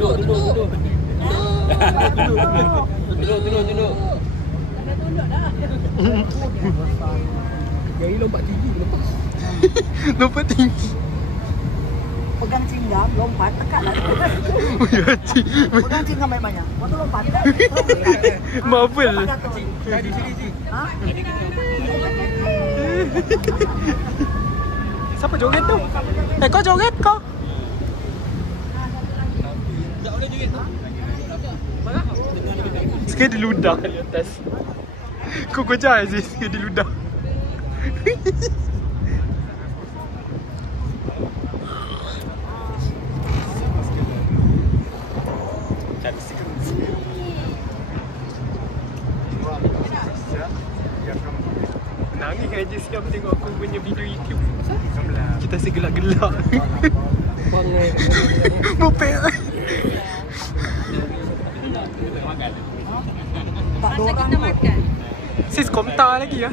Tunduk. Tunduk. Yang ini lompat tinggi lepas. Lompat tinggi. Pegang cinggam, lompat, tekan lah. Oh ya, cik. Pegang cinggam banyak-banyak. Waktu lompat, Marvel. Di sini, Cik. ha? Siapa joget tu? Kau joget kau? Tak boleh joget. Sekali diludah di atas. Kau kejar je sekali diludah. Nangis aja siap tengok aku punya video YouTube. Kita segelak-gelak. Bopek. Tak ada orang makan. Sis Komtar lagi ya.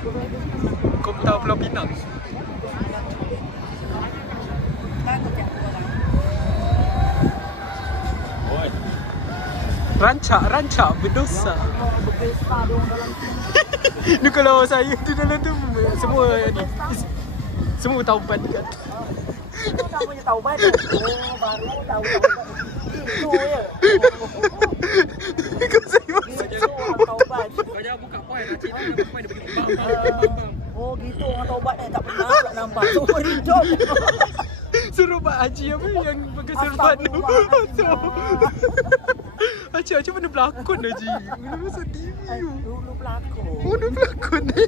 Komtar Pulau Pinang. Rancak berdosa. berpesta dia orang dalam tu. Ni kalau saya tu dalam tu semua ni. Semua taubat dekat. Tak punya taubat. Oh, baru tahu. Itu je. Kau saya Itu orang taubat. Kau jangan buka poin. Cik tu nak poin dia bagi bang. Oh, gitu orang taubat ni tak pernah nak nampak. Semua hidup. suruh Pak Haji apa yang pakai serban tu. Haji mana berlakon Haji? Mana masuk TV tu. Dulu pelakon. Oh, dia berlakon ni.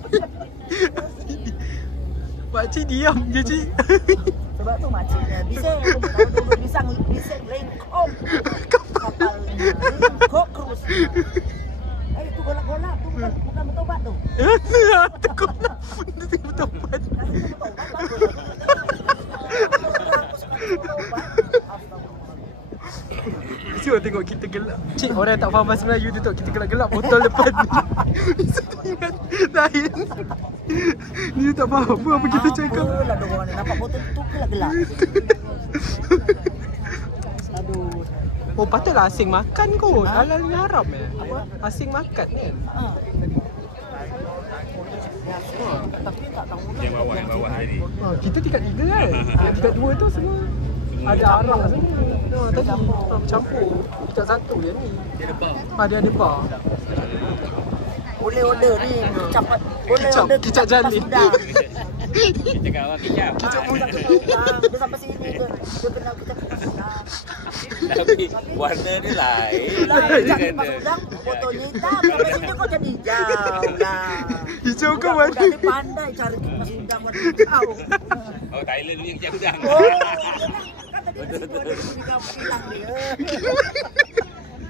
Pak Haji diam je Cik. Sebab tu makciknya bising. Kalau dulu bising lengkop. Kapal lengkop cruise. Itu golak-golak tu bukan bertobat tu. Tu golak. Dia bertobat. Mesti orang tengok kita gelap. Cik, orang yang tak faham bahasa Melayu tu tengok kita gelap-gelap botol depan ni. Mesti ingat lain. Dia tak faham apa kita cakap. Apalah dong orang ni nampak botol tu gelap-gelap. Aduh. Oh, patutlah asing makan kot. Halal ni haram Apa? Asing makan kan. Tapi tak tahu Yang bawah tadi. Kita tingkat 3 kan. Yang tingkat 2 tu semua ada arang semua. Tadi campur. Tingkat 1 je ni. Dia ada bar. Boleh order ni cepat. Boleh Kicap, order kicap jalin. Kita cakap orang kicap. Kicap Dia sampai sini dia kena kicap udang. Tapi warna dia lain. Kicap kipas udang botolnya hitam. Sampai sini kau jadi hijau lah. Hijau kau mana? Budak dia pandai cari kipas udang warna hijau. Oh, Thailand punya kicap udang. Oh, kan tadi nasi goreng juga hilang dia.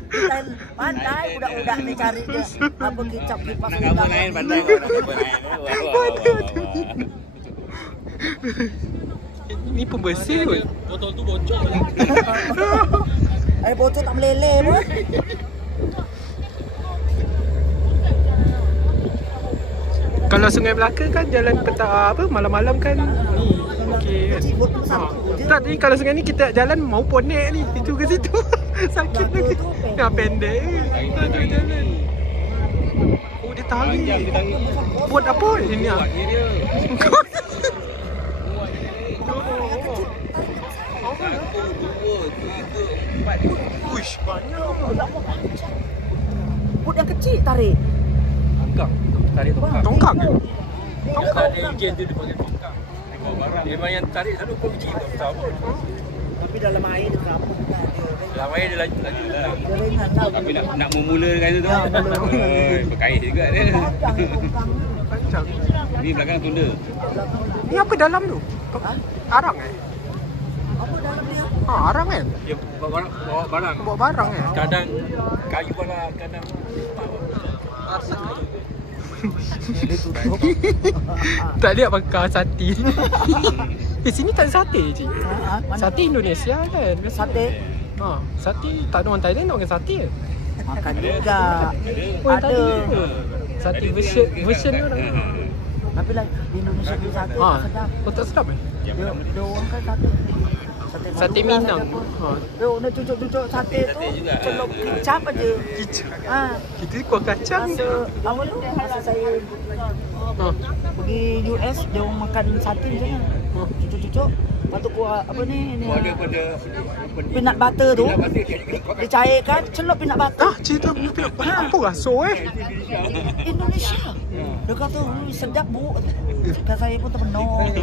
Dan pandai budak-budak ni cari dia apa kicap kipas Nak udang. kamu lain pandai kau nak kamu lain. Ni pembersih kot. Botol tu bocor. Air bocor tak meleleh pun. Kalau Sungai Melaka kan jalan petang apa malam-malam kan ni. Okey. Tak ni kalau sungai ni kita jalan mau ponek ni. Itu ke situ. Sakit lagi. Dah pendek. Aduh jalan. Oh dia tarik. Buat apa ini ah? Ni dia. Uish, banyak. Bot yang kecil tarik. Tongkang. Tarik tongkang. Tongkang ke? Tongkang ada enjin tu dia panggil tongkang. Dia bawa barang. Dia memang yang tarik selalu kau biji tak tahu apa. Tapi dalam air dia berapa dah dia. Dalam air dia laju lah. Dia ringan tau. Tapi nak memula dengan itu tu. Berkait juga dia. Panjang ni tongkang ni. Panjang. Ni belakang tunda. Ni apa dalam tu? Arang Apa dalam dia? Arang kan? Dia bawa barang. Bawa barang Kadang kayu pula, kadang Dia tutup. Tak lihat bakar sate. Sini tak ada sate je. Mana? Sate Indonesia kan. Biasa. Sate. Sate tak ada orang Thailand nak makan sate. Makan juga. Oh, Ada. Sate version orang. Tapi lah di Indonesia dia sate tak sedap. Oh tak sedap yang Dia orang kan sate. Sate Minang. Dia cucuk-cucuk sate tu celup kicap aja. Kita kuah kacang. Masa saya pergi US, dia orang makan sate macam mana? Cucuk-cucuk. Lepas tu kuah apa ni? Peanut butter tu. Dicairkan, celup peanut butter. Cerita peanut butter. Apa rasa Indonesia. Dia kata, sedap bu. Kan saya pun termenung.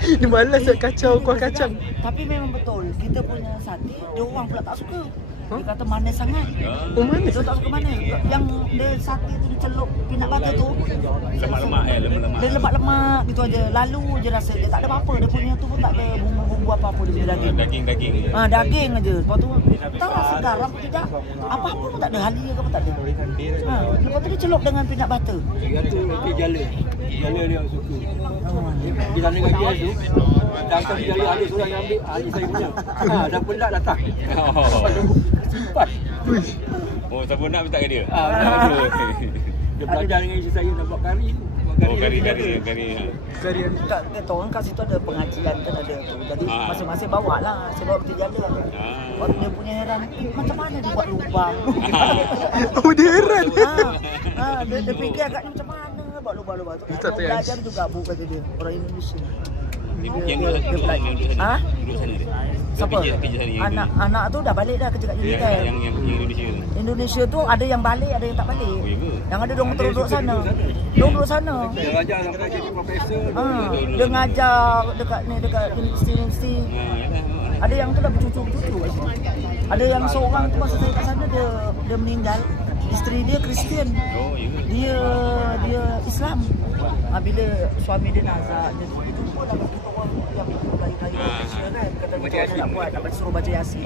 Dia malas nak kacau kuah kacang. Tapi memang betul, kita punya sate, dia orang pula tak suka. Dia kata manis sangat. Oh, manis? Dia tak suka manis. Yang dia sate tu dicelup peanut butter tu, Lemak-lemak dia lemak-lemak gitu aja. Lalu je rasa dia tak ada apa-apa. Dia punya tu pun tak ada bumbu-bumbu apa-apa dia punya daging. Daging. Daging aja. Lepas tu tak rasa garam tidak. Apa-apa pun tak ada, halia ke apa tak ada. Lepas tu dia celup dengan peanut butter. Yang tu roti jala. Jala dia yang suka. Di sana gaji tu. Datang jala ada seorang yang ambil. Ini saya punya. Dah penat datang. Simpan. Oh, siapa nak minta ke dia? Dia belajar dengan isteri saya nak buat kari. Oh, kari. Kita orang kat situ ada pengajian kan ada tu. Jadi masing-masing bawa lah. Saya bawa roti jala. Orang dia punya heran, macam mana dia buat lubang? Oh, dia heran. Dia fikir agaknya macam mana buat lubang-lubang tu. Dia belajar juga bu kata dia. Orang Indonesia. Yang duduk sana dia. Siapa? Anak tu dah balik dah kerja kat Uni kan. Yang Indonesia tu. Indonesia tu ada yang balik, ada yang tak balik. Oh, ya ke? Yang ada dong terus duduk sana. Dong duduk sana. Dia ajar sampai jadi profesor. Dia ngajar dekat universiti. Ada yang tu dah bercucu-cucu. Ada yang seorang tu masa saya kat sana dia meninggal. Isteri dia Kristian. Oh, ya ke? Dia Islam. Bila suami dia nazak, dia jumpa dapat kita orang yang Melayu-Melayu Malaysia kan. Kata macam mana nak buat, nak suruh baca Yasin.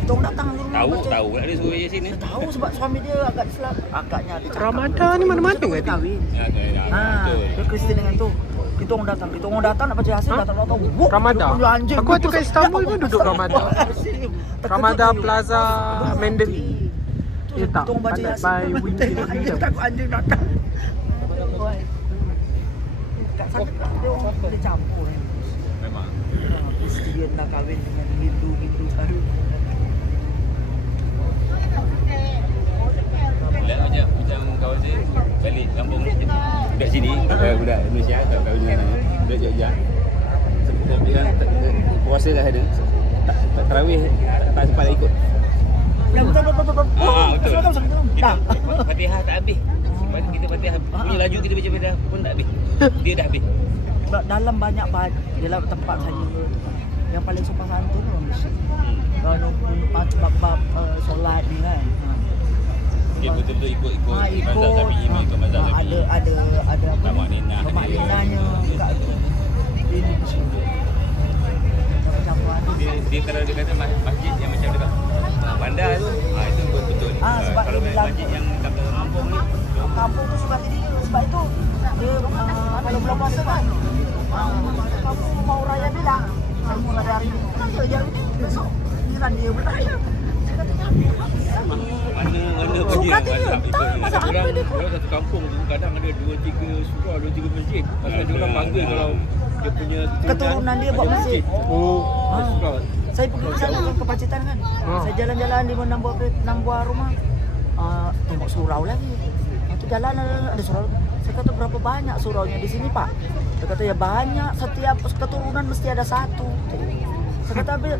Kita orang datang dulu baca. Tahu lah dia suruh Yasin ni. Tahu sebab suami dia agak Islam. Agaknya ada cakap. Ramadan ni mana-mana kan? Kahwin. Betul. Dia Kristian dengan tu. Kita orang datang nak baca Yasin, datang tahu. Ramadan. Aku waktu kat Istanbul pun duduk Ramadan. Ramadan Plaza Mandalay. Dia tak pandai by weekend. Takut anjing datang. Kat sana dia orang boleh campur. Memang. Kristian nak kahwin dengan Hindu kan. Macam kawan saya balik kampung dekat sini, budak Indonesia kahwin dengan budak Jogja. Dia bilang puasa dah ada. Tak tarawih tak sempat nak ikut. Betul. Betul. Fatihah tak habis. Kita Fatihah punya laju kita baca Fatihah pun tak habis. Dia dah habis. Dalam banyak dalam tempat saya yang paling sopan santun orang Malaysia. Kalau bab solat ni kan. Dia betul-betul ikut mazhab Syafi'i, ikut mazhab Syafi'i. Ada apa? Tamak ninahnya kat Indonesia. Dia kalau dia kata masjid yang macam dekat bandar tu, itu betul. Sebab kalau dia masjid yang kat kampung ni, kampung tu sebab dia sebab itu dia kalau bulan puasa kan. Kamu mau raya bilang, saya mau raya hari ni. Kenapa dia hari ni? Besok giliran dia beraya. Saya kata mana bagi suka dia. Tak masak apa dia pun. Orang satu kampung tu kadang ada 2-3 surau, 2-3 masjid. Pasal dia orang bangga kalau dia punya keturunan dia buat masjid. Saya pergi ke sana ke Pacitan kan. Saya jalan-jalan di Nambuah rumah. Tengok surau lagi. Itu jalan ada surau. Saya kata berapa banyak suraunya di sini Pak? Dia kata ya banyak, setiap keturunan mesti ada satu. Saya kata habis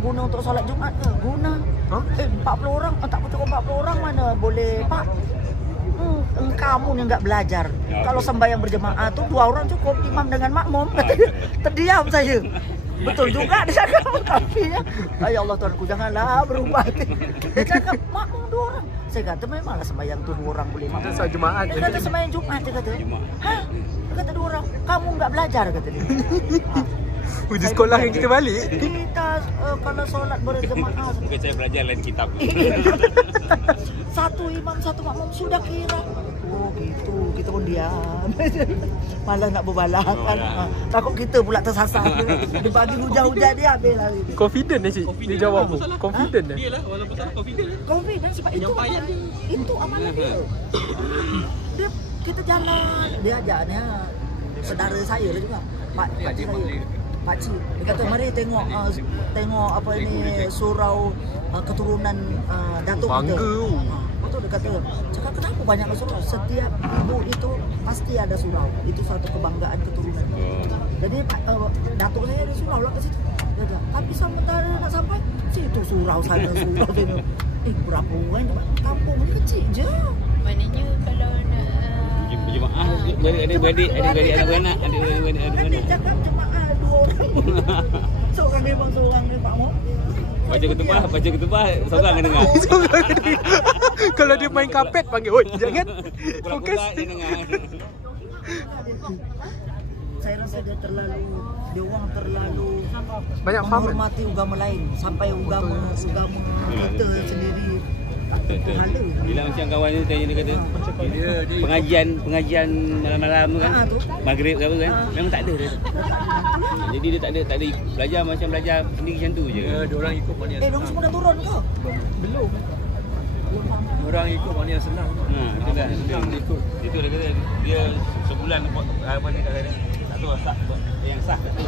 guna untuk solat Jumaat ke? Guna. 40 orang, tak cukup 40 orang mana boleh Pak? Kamu yang enggak belajar. Kalau sembahyang berjemaah tu 2 orang cukup, imam dengan makmum. Terdiam saya. Betul juga dia cakap, tapi ya ya Allah Tuhanku janganlah berubah. Dia cakap makmum 2 orang. Saya kata memanglah sembahyang tu 2 orang boleh makmum. Solat Jumaat. Dia kata sembahyang Jumaat, dia kata. Hah? Dia kata 2 orang. Kamu enggak belajar kata dia. Di sekolah yang kita balik. Kita kalau solat berjemaah. Bukan saya belajar lain kitab. Satu imam, satu makmum sudah kira. Oh gitu, kita pun diam. Malah nak berbalakan. Takut kita pula tersasar. Dia bagi hujah-hujah dia habis lari. Confident dah cik. Dia jawab tu. Confident dah. Dia lah walaupun salah confident. Confident sebab itu amanah dia. Itu amanah dia. Kita jalan, dia ajaknya saudara saya lah juga. Pak saya. pakcik. Dia kata mari tengok tengok apa ini surau keturunan datuk kita. Bangga. Betul dia kata. Cakap kenapa banyak surau? Setiap ibu itu pasti ada surau. Itu satu kebanggaan keturunan. Jadi datuk saya ada surau lah ke situ. Dia kata, tapi sementara nak sampai situ surau sana surau sini. Berapa orang je? Kampung ni kecil je. Maknanya kalau nak Berjemaah, adik-beradik, anak-beranak, adik-beradik, Kan dia cakap jemaah 2 orang. Seorang memang seorang ni Pak Mo. baca ketubah, seorang yang dengar. Kalau dia main kapet panggil, oi jangan fokus. Dia dengar. Saya rasa dia orang terlalu Banyak faham kan? menghormati agama lain sampai agama kita sendiri berhala. Bila macam kawan ni tanya dia kata pengajian malam-malam tu kan, maghrib ke apa kan, memang tak ada dia. Jadi dia tak ada belajar macam belajar sendiri macam tu je. Dia orang ikut mana yang Diorang semua dah turun ke? belum. Orang ikut mana yang senang. Itu dah ikut. Itu dia kata dia sebulan apa ni kat sana. Tak tahu sah yang sah tak tahu.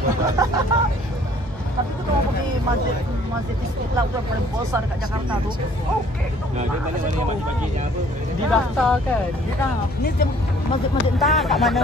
Tapi tu kalau pergi masjid Istiqlal tu yang paling besar dekat Jakarta tu. Okey. Dia balik makcik-makcik yang apa. Didaftarkan. Dia dah ni masjid entah kat mana.